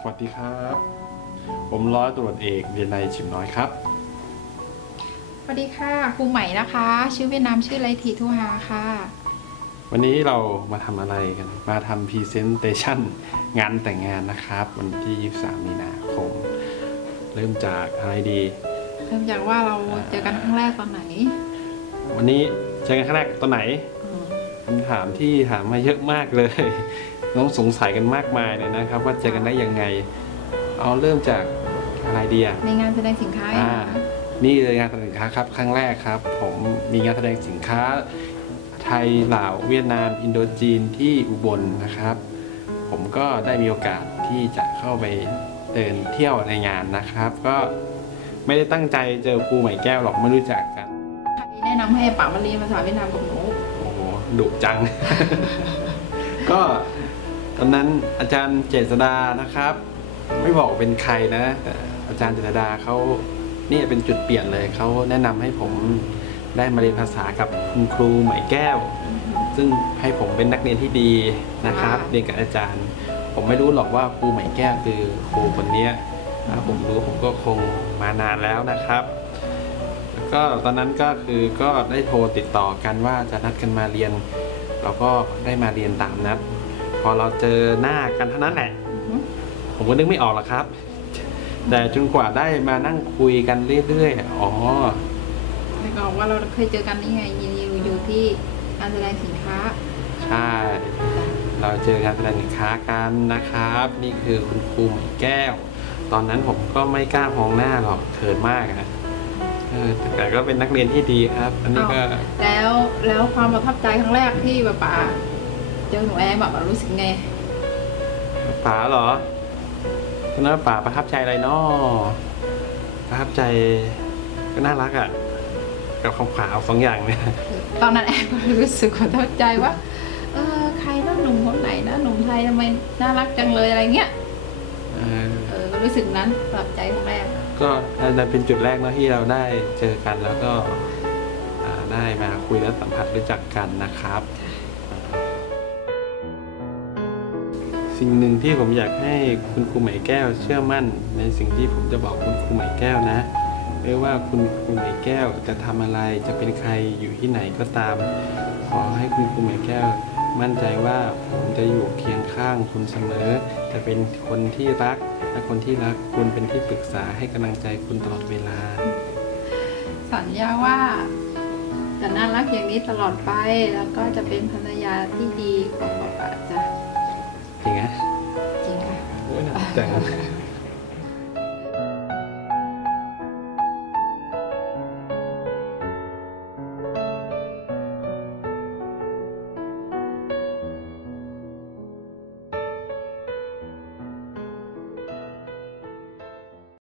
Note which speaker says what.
Speaker 1: สวัสดีครับ ผมร้อยตำรวจเอกเรียนในยชิมน้อยครับ
Speaker 2: สวัสดีค่ะครูใหม่นะคะ ชื่อเวียดนามชื่อไรทีทุฮาค่ะ
Speaker 1: วันนี้เรามาทำอะไรกัน มาทำพรีเซนเตชันงานแต่งงานนะครับ วันที่ 23 มีนาคม เริ่มจากอะไรดี
Speaker 2: เริ่มจากว่าเราเจอกันครั้งแรกตอนไหน
Speaker 1: วันนี้เจอกันครั้งแรกตอนไหนอืมคำถามที่ถามมาเยอะมากเลย น้องสงสัยกันมากมายเลยนะครับ ว่าเจอกันได้ยังไง เอาเริ่มจากอะไรดีอะ
Speaker 2: ในงานแสดงสินค้าเองอ่านะคะ
Speaker 1: นี่เลยงานแสดงสินค้าครับครั้งแรกครับ ผมมีงานแสดงสินค้า ไทยลาวเวียดนาม อินโดจีนที่อุบลนะครับ ผมก็ได้มีโอกาสที่จะเข้าไปเดินเที่ยวในงานนะครับ ก็ไม่ได้ตั้งใจเจอครูใหม่แก้วหรอกไม่รู้จักกัน
Speaker 2: ใครแนะนำให้ป๋ามาเรียนภาษาเวียดนามกับหนู
Speaker 1: โอ้โหดุจัง ก็ ตอนนั้นอาจารย์เจษดานะครับ ไม่บอกเป็นใครนะแต่อาจารย์เจษดาเขานี่เป็นจุดเปลี่ยนเลยเขาแนะนำให้ผมได้มาเรียนภาษากับคุณครูใหม่แก้ว ซึ่งให้ผมเป็นนักเรียนที่ดีนะครับ เรียนกับอาจารย์ ผมไม่รู้หรอกว่าครูใหม่แก้วคือครูคนเนี้ยถ้าผมรู้ผมก็คงมานานแล้วนะครับแล้วก็ตอนนั้นก็คือก็ได้โทรติดต่อกันว่าจะนัดกันมาเรียน เราก็ได้มาเรียนตามนัด พอเราเจอหน้ากันเท่านั้นแหละอือฮึผมก็นึกไม่ออกหรอกครับ แต่จนกว่าได้มานั่งคุยกันเรื่อยๆ อ๋อ
Speaker 2: แล้วก็บอกว่าเราเคยเจอกันนี่ไงยืนอยู่อยู่ที่งานแสดงสินค้า
Speaker 1: ใช่ เราเจอการแสดงสินค้ากันนะครับ นี่คือคุณครูไหมแก้ว ตอนนั้นผมก็ไม่กล้ามองหน้าหรอกเขินมากอะเออแต่ก็เป็นนักเรียนที่ดีครับ
Speaker 2: อันนี้ก็ แล้วแล้วความประทับใจครั้งแรกที่แบบป๋า เจอหนูแอร์แบบว่ารู้สึกไง
Speaker 1: ป๋าเหรอตอนนั้นป๋าประทับใจอะไรนาะประทับใจก็น่ารักอะ่ะกับคำขาวสองอย่างเนี่ย
Speaker 2: ตอนนั้นแอร์ก็รู้สึกประทับใจว่าเออใครนะหนุ่มคนไหนนะหนุ่มไทยทำไมน่ารักจังเลยอะไรเงี้ยเออเออก็รู้สึกนั้นประทับใจครั้งแรก
Speaker 1: ก็อันนั้นเป็นจุดแรกเนอะที่เราได้เจอกันแล้วก็อ่าได้มาคุยและสัมผัสรู้จักกันนะครับ สิ่งหนึ่งที่ผมอยากให้คุณครูไหมแก้วเชื่อมั่น ในสิ่งที่ผมจะบอกคุณครูไหมแก้วนะไม่ว่าคุณครูไหมแก้วจะทำอะไรจะเป็นใครอยู่ที่ไหนก็ตาม ขอให้คุณครูไหมแก้ว มั่นใจว่าผมจะอยู่เคียงข้างคุณเสมอ จะเป็นคนที่รักและคนที่รักคุณเป็นที่ปรึกษาให้กำลังใจคุณตลอดเวลา
Speaker 2: สัญญาว่าจะน่ารักอย่างนี้ตลอดไปแล้วก็จะเป็นภรรยาที่ดีของป๊าป๊าจ้ะ
Speaker 1: จ